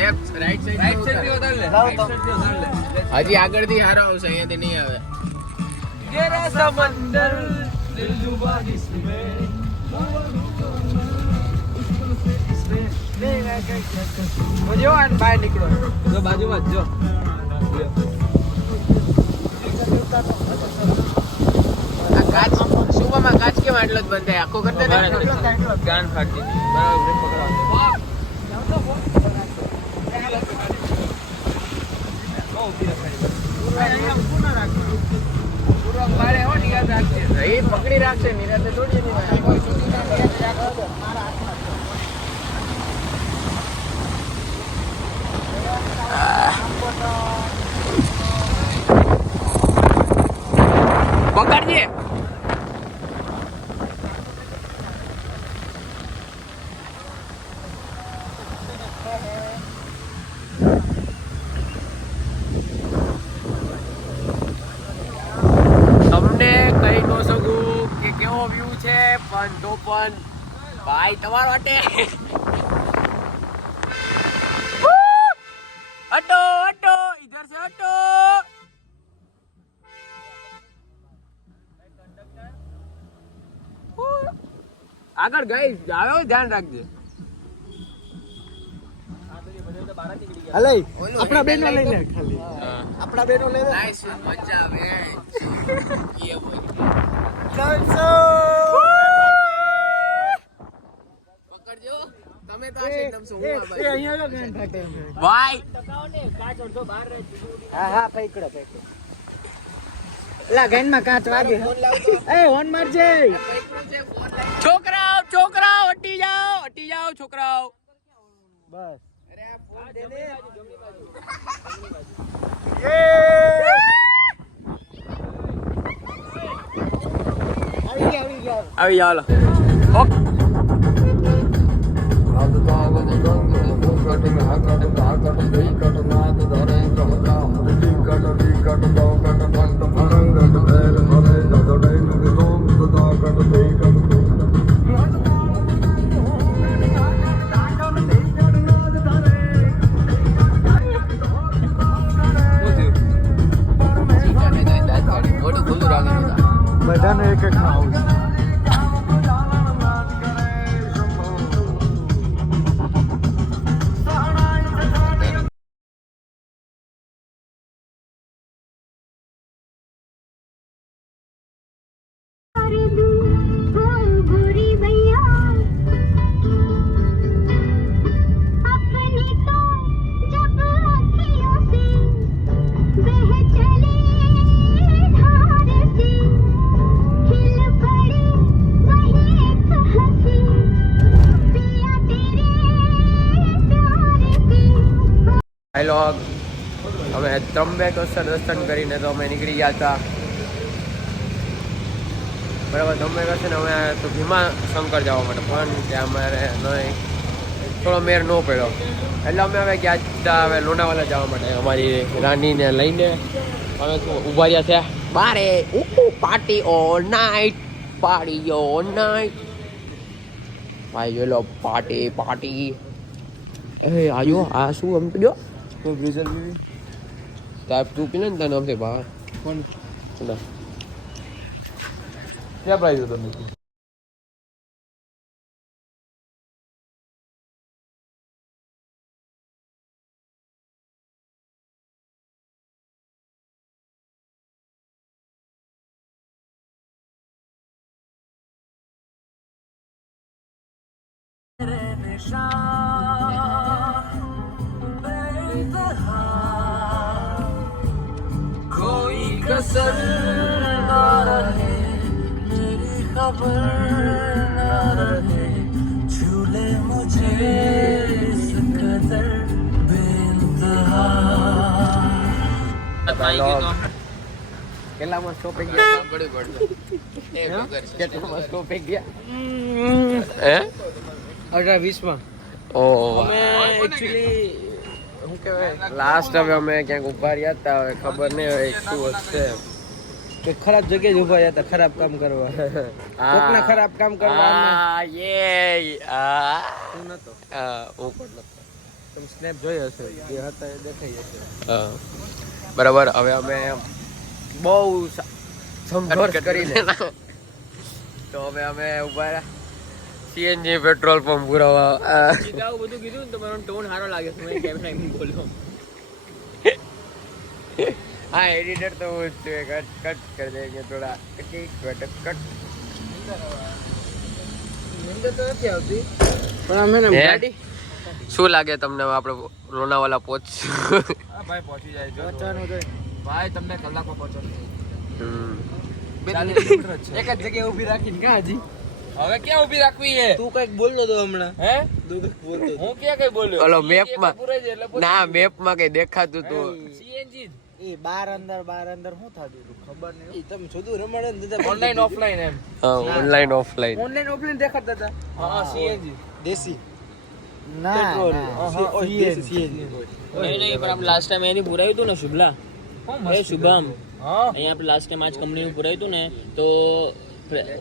Left right side થી વધારે લે. હજી આગળથી હારો આવશે, અહીંયાથી નહીં આવે. તેરા સમંદર દિલ ડૂબા इसमें જો આન બહાર નીકળો. જો બાજુમાં જો આ કાચ સુવામાં કાચ કેમ આટલો જ બંધ થાય? આખો કરતે ને ગાન ફાટી બરાબર પકડી રાખશે. નિરાતે થોડી પકડજે. તમને કહી ન શકું કે કેવો વ્યૂ છે, પણ તો પણ ભાઈ તમારો હટે હટો હટો ઇધર સે હટો. આગળ ગાઈસ જાવે ધ્યાન રાખજે. હલે આપણા બેનો લઈ લે, ખાલી આપણા બેનો લઈ લે. નાઈસ મજા આવે. ये वो પકડજો તમે તો આ એકદમ સોવા ભાઈ. એ અહીંયા જો ધ્યાન રાખે ભાઈ કાચ ઓળજો બહાર રહે. હા હા પકડો પકડો. એલા ગેનમાં કાચ વાગે. એ હોન મારજે. છોકરાઓ છોકરાઓ હટી જાઓ છોકરાઓ. બસ અરે આ ફોન દે દે. આવી ગયા. આવી જાઓ. ઓકે બધાને એક એક હાઉસ. હેલો, અમે ત્રંબકેશ્વર દર્શન કરીને તો અમે નીકળી ગયા હતા. બરાબર, ત્રંબકેશ્વર ને અમે તો ભીમા શંકર જવા માટે, પણ ત્યાં અમારે નહીં થોડો મેર ન પડ્યો, એટલે અમે હવે ગયા હતા હવે લોનાવાલા જવા માટે અમારી રાનીને લઈને. અમે ઊભા રહ્યા છે બારે. Party all night, party all night ભાઈ. જોઈ લો પાર્ટી. એ આયો આ શું એમ પીડ્યો તો બ્રીઝર પીવી. સાહેબ તું પીને ને તને અમથી બહાર કોણ ના ક્યાં પ્રાઇસ હતો તમે? कोई कसर ना रहे, मेरी खबर ना रहे, झूले मुझे इस कदर बेइंतहा. કેટલામાં સ્ટોપે ગયા? કેટલામાં સ્ટોપે ગયા? હે 18-20 ઓહ, એકચ્યુઅલી શું કહેવાય, લાસ્ટ હવે અમે ક્યાંક ઉભા રહ્યા હતા. હવે ખબર નહીં હવે શું હશે. કે ખરાબ જગ્યાએ જ ઉભા રહ્યા હતા ખરાબ કામ કરવા. કોકના ખરાબ કામ કરવા. આ યે આ હું નતો. હું પણ નતો. તમે સ્નેપ જોઈ હશે જે હતા એ દેખાઈ હશે. હા બરાબર. હવે અમે બહુ સંઘર્ષ કરીને તો હવે અમે ઉભા સીએનજી પેટ્રોલ પંપ પુરાવા. આવું બધું કીધું ને તો મારો ટોન સારો લાગે છે. મેં કેમેરા એમ બોલો. હા એડિટર તો હું જ છું. કટ કરી દેંગે થોડા કટ. નીંદર તો નથી આવતી પણ અમે ને હે? ગાડી શું લાગે તમને આપણે લોનાવાલા પહોંચશું? હા ભાઈ પહોંચી જાય જો પહોંચવાનું જોઈએ. ભાઈ તમને કલાકમાં પહોંચવાનું. હમ. 40 કિલોમીટર જ એક જ જગ્યાએ ઊભી રાખીને ક્યાં હજી હવે ક્યાં ઊભી રાખવી છે? તું કઈક બોલતો તો હમણાં હે તું કઈક બોલતો હતો. હું ક્યાં કઈ બોલ્યો? ઓલો મેપમાં પૂરાઈ જાય એટલે ના મેપમાં કઈ દેખાતું તું. સીએનજી એ બાર અંદર શું થતું હતું ખબર નહીં. એ તમે જોતું રમાડે ને ઓનલાઈન ઓફલાઈન એમ. હા ઓનલાઈન ઓફલાઈન. ઓનલાઈન ઓફલાઈન દેખાડતા હતા. હા સીએનજી દેશી ના પેટ્રોલ. સીએનજી નહીં પણ આપણે લાસ્ટ ટાઈમ એની પુરાયું હતું ને શુભલા એ શુભમ અહીંયા આપણે લાસ્ટ ટાઈમ આજ કંપનીનું પુરાયું હતું ને તો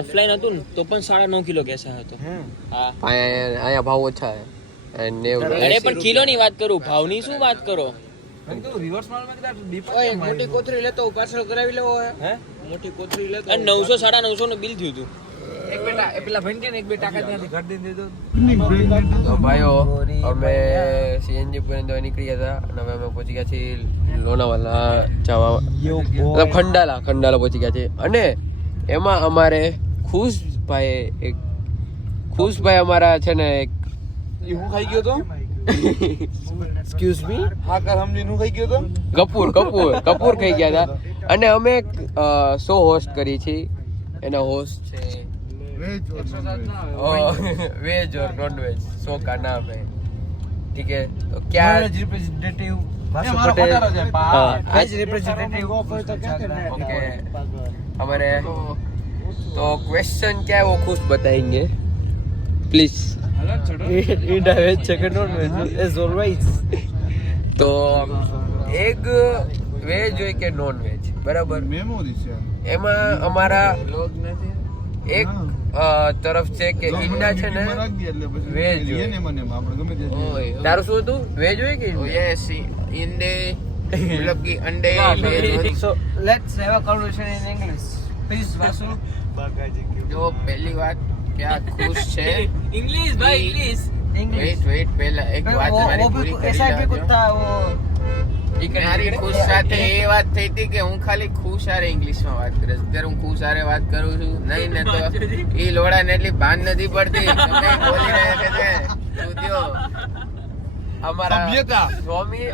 ઓફલાઈન હતું ને તો પણ 9.5 કિલો કેસા હતો. હા અહીંયા ભાવ ઓછા છે. અને 90 અરે પણ કિલોની વાત કરું, ભાવની શું વાત કરો? રિવર્સ માલમાં કદાચ એક મોટી કોથળી લેતો પાછળ કરાવી લેવો હોય હે મોટી કોથળી લેતો અને 900 950 નું બિલ થયું હતું. એક બેટા એ પેલા ભાઈ કે ને એક બે ટાકા ત્યાંથી ઘર દઈને દીધો. તો ભાઈઓ અમે સીએનજી પૂરે નીકળી ગયા હતા અને હવે અમે પહોંચી ગયા છીએ લોનાવાલા જવા મતલબ ખંડાલા પહોંચી ગયા છીએ. અને એમાં અમારે ખુશભાઈ અમારા છે ને એક હું ખાઈ ગયો તો એક્સક્યુઝ મી હા કર હમની નું ખાઈ ગયો તો કપૂર ખાઈ ગયા હતા. અને અમે શો હોસ્ટ કરી છે. એના હોસ્ટ છે वेज और नॉन वेज शो का नाम है. ठीक है तो क्या रिप्रेजेंटेटिव हाँ, आज रिप्रेजेंटेटिव ओके हमारे तो क्वेश्चन क्या है वो खुद बताएंगे please. India veg chicken non veg as always. तो एग वेज હોય કે નોન વેજ બરાબર એમાં અમારા એક તરફ છે કે ઈંડા છે ને વેજ તારું શું હતું વેજ હોય કે યસ ઈંડે મતલબ કે અંડે veg. So let's have a conversation in English. Please Vasu. જો પહેલી વાત क्या खुश છે English भाई English. વેઇટ પહેલા એક વાત મારી પૂરી કરી ऐसा भी લેજો. कुछ था वो મારી ખુશ સાથે એ વાત થઈ હતી કે હું ખાલી ખુશ હારે ઇંગ્લિશમાં વાત કરીશ. અત્યારે હું ખુશ હારે વાત કરું છું નહીં ને તો એ લોડા ને એટલી ભાન નથી પડતી. તમે બોલી રહ્યા કે છે તું દ્યો. અમારા સ્વામી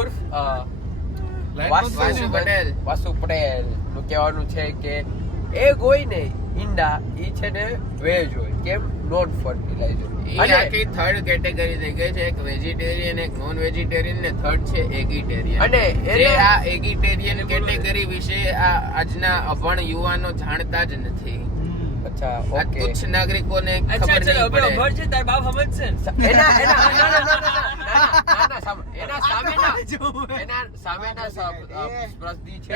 ઉર્ફ વાસુ પટેલ નું કહેવાનું છે કે એગ હોય ને ઈંડા ઈ છે ને વેજ હોય કેમ નોન ફર્ટિલાઇઝર. એ આખી થર્ડ કેટેગરી થઈ ગઈ છે. એક વેજીટેરિયન એક નોન વેજીટેરિયન ને થર્ડ છે એગીટેરિયન. અને જે આ એગીટેરિયન કેટેગરી વિશે આ આજના અભણ યુવાનો જાણતા જ નથી. અચ્છા આ ઓકે તુચ્છ નાગરિકોને ખબર નહીં પડે. છે તાર બાપ સમજશે એના સામેના પ્રશ્ન છે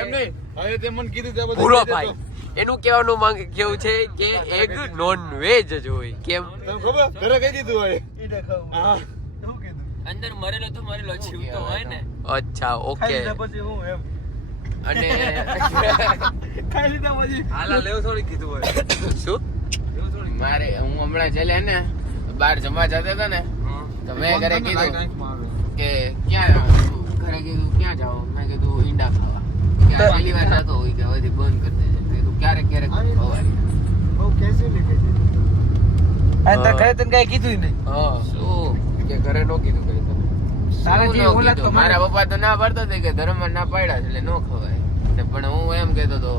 હવે તે મને કીધું તે પૂરો ભાઈ એનું કહેવાનું કેવું છે કે એગ નોન વેજ જ હોય કેમ ખબર ઘરે કહી દીધું હોય હા અંદર મરેલો તો મરેલો જીવતો હોય ને. અચ્છા ઓકે પછી હું એમ અને ખાઈ લીધા પછી હાલા લેવ થોડી કીધું હોય શું મારે હું હમણાં ચાલે ને બહાર જમવા જતા હતા ને તો મેં ઘરે કીધું કે ક્યાં જાવ? ઘરે કીધું ક્યાં જાવ? મેં કીધું ઈંડા ખાવા. કે આ પહેલી વાર જતો હોય કે હવેથી બંધ કરી દેજે. મેં કીધું ક્યારેક ખવાય. બહુ કેસી લીધે છે આ તો ઘરે તને કઈ કીધું નહીં હા શું કે ઘરે નો કીધું કઈ તમે તારે શું જે ન ઓલા કીધું? તો મારા પપ્પા તો ના પાડતા હતા કે ધર્મમાં ના પાડ્યા છે એટલે ન ખવાય. ને પણ હું એમ કહેતો હતો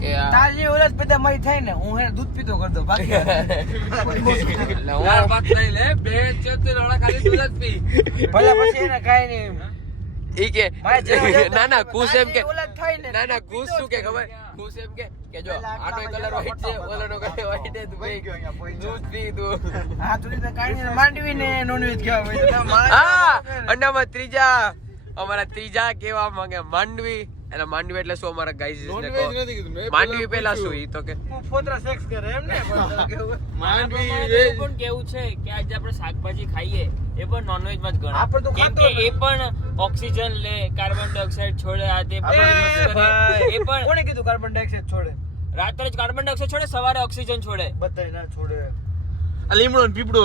કે આ તાર જે ઓલા જ પેદા મારી થાય ને હું હે દૂધ પીતો કરતો બાકી એટલે હું ભલા પછી એને કાઈ નહીં ઈ કે મારે જેવો ના ના ખુશ એમ કે ઓલા જ થાય ને ના ના ખુશ શું કે ખબર ખુશ એમ કે જો આનો કલર વ્હાઈટ છે ઓલાનો કલર વ્હાઈટ છે તું ભાઈ દૂધ પી તું હા તું તો કાઈ નહીં માંડવી ને નોનવેજ ખાવા હોય તો હા અંડામાં ત્રીજા અમારા ત્રીજા કેવા માંગે માંડવી એટલે માંડવી એટલે શું અમારા ગાઈઝ ને કહો માંડવી પેલા શું ઈ તો કે હું ફોતરા સેક્સ કરે એમ ને પણ કેવું છે કે આજે આપણે શાકભાજી ખાઈએ એ પણ નોનવેજ માં જ આપણે તો ગણાય કેમ ખાતો કે એ પણ ઓક્સિજન લે કાર્બન ડાયોક્સાઇડ છોડે આ તે પણ એ પણ કોણે કીધું કાર્બન ડાયોક્સાઇડ છોડે? રાત્રે જ કાર્બન ડાયોક્સાઇડ છોડે સવારે ઓક્સિજન છોડે બધાય ના છોડે. આ લીમડો ને પીપળો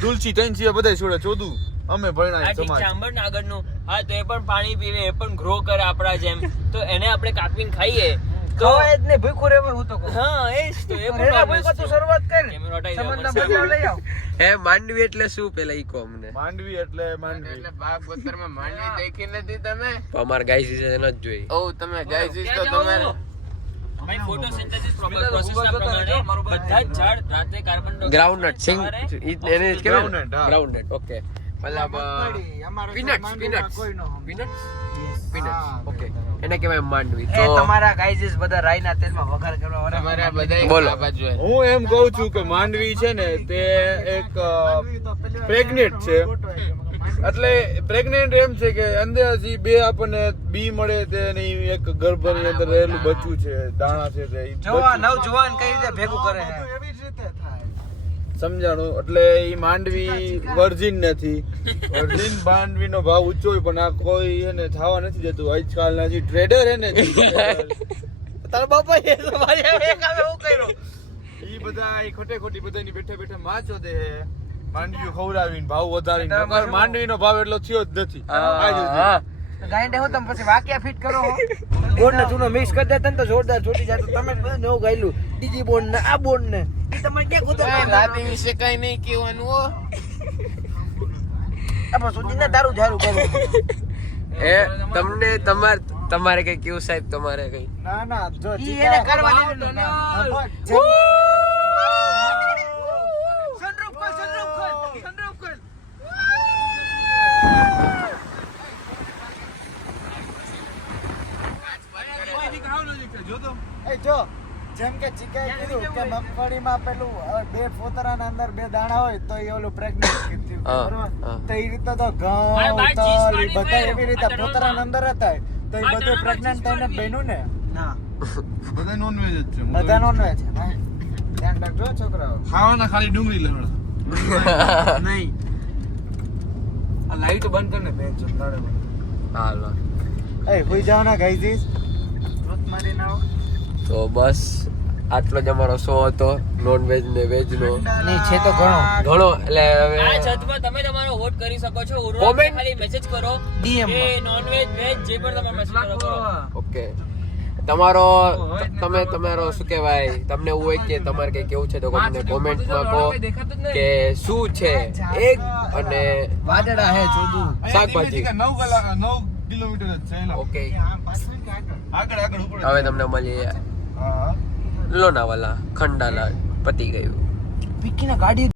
તુલસી ત્રણ સિવાય બધા છોડે ચોદું અમે આ ભણાય ઠીક સમાજ છે આંબળ ને આગળનું હા તો એ પણ પાણી પીવે એ પણ ગ્રો કરે આપણા જેમ તો એને આપણે કાપીને ખાઈએ તો ખવાય જ નહીં, ભૂખ્યું રહેવું હું તો કહું. હા એ જ તો એ પણ રેડા non-veg ભૂખ્યા તું છે. શરૂઆત કર. કેમેરો હટાઈ દો, સમજના મને બદલાવ લઈ આવ. હે માંડવી એટલે શું પેલા ઈ કહો અમને. માંડવી એટલે માંડવી એટલે બાગ માં માંડવી દેખી નથી તમે? તો અમારે ગાય સીઝન ન જ જોઈ. ઓ તમે ગાઈસ તો તમારે અમારી ફોટોસિન્થેસિસ પ્રોસેસના પ્રમાણે બધા જ ઝાડ રાત્રે કાર્બન ડાયોક્સાઇડ ગ્રાઉન્ડનટ સિંગ એને જ કહેવાય Groundnut, હા. ગ્રાઉન્ડનટ ઓકે મતલબ મગફળી, અમારો જો પીનટ્સ માંડવીમાં કોઈ ન સમજે. પીનટ્સ હા, પીનટ્સ ઓકે એને કહેવાય માંડવી એ તો તમારા ગાઈઝીસ બધા રાઈના તેલમાં વઘાર કરવા વાળા. તમારે આ બધા બોલો. આ બાજુ હોય. હું એમ કહું છું કે માંડવી છે ને તે એક પ્રેગ્નેન્ટ છે એટલે પ્રેગ્નેન્ટ એમ છે કે અંદરથી બે આપણને બી મળે તેની એક ગર્ભની અંદર રહેલું બચ્ચું છે દાણા છે તે ઈ જોવા બચ્ચું. નવ જવાન કઈ રીતે ભેગું કરે છે. સમજાણું એટલે ઈ માંડવી વર્જિન નથી વર્જિન માંડવી નો ભાવ ઊંચો હોય પણ આ કોઈ એને થવા નથી દેતું આજકાલના જે ટ્રેડર હે ને તારા બાપા એ તો મારી એક આવે હું કર્યો. ઈ બધા ઈ ખોટે ખોટી બધાની બેઠે બેઠે માચો દે હે માંડવી ખવડાવીને ભાવ વધારીને નકર માંડવીનો ભાવ એટલો થયો જ નથી આજ સુધી. હા ગાંડે હું તમે પછી વાક્યા ફિટ કરો હો. બોર્ડ ને ચૂનો મિક્સ કરી દેતા ને તો જોરદાર છૂટી જાય તો તમે બધું નવું ગાયલું ડીજી બોર્ડ ને આ બોર્ડ ને ઈ તમારે ક્યાં કાંઈ ગોતો લાદી વિશે કઈ નહીં કહેવાનું હો. આપણે સુધી ને તારું જારું કરું. એ તમને તમારે કઈ કેવું સાહેબ તમારે કઈ ના ના જો ઈ એને કરવા દીધું ને સનરૂફ ખોલ. એ જો જેમ કે ચીકાએ કીધું કે મગફળીમાં પેલું બે ફોતરાના અંદર બે દાણા હોય તો એ ઓલું પ્રેગ્નન્ટ થયું હા, બરોબર હા. તો એ રીતે તો ઘઉં તલ ઈ બધા એવી રીતે ફોતરાના અંદર હતા તો એ બધું પ્રેગ્નન્ટ થઈને બન્યું ને ના બધા નોનવેજ જ છે બધા નોનવેજ છે હા. ધ્યાન રાખજો છોકરાઓ. ખાવાના ખાલી ડુંગળી લવડા નહીં આ લાઈટ બંધ કર ને બેન ચંદાડે હાલો એ હુઈ જાવ ના ગાઈઝીસ રોત મારી નાઓ તો બસ આટલો જ અમારો શો હતો નોન વેજ ને વેજ નો નહીં છે તો ઘણો ઘણો એટલે આ હવે છતમાં તમે તમારો વોટ કરી શકો છો Comment. ઉર્વરકને ખાલી મેસેજ કરો DM કે માં. નોનવેજ વેજ જે પણ તમે મેસેજ કરો ઓકે તમારો તમારો શું કહેવાય તમને એવું હોય કે તમારે કઈ કેવું છે તો તમને કોમેન્ટમાં કહો કે શું છે એગ અને વાદળા હે જોદું શાકભાજી 9 કિલોમીટર જ છે એલા. ઓકે આગળ ઉપર હવે તમને મળીએ હા લોનાવાલા ખંડાલા પતી ગયું વિકી ના ગાડી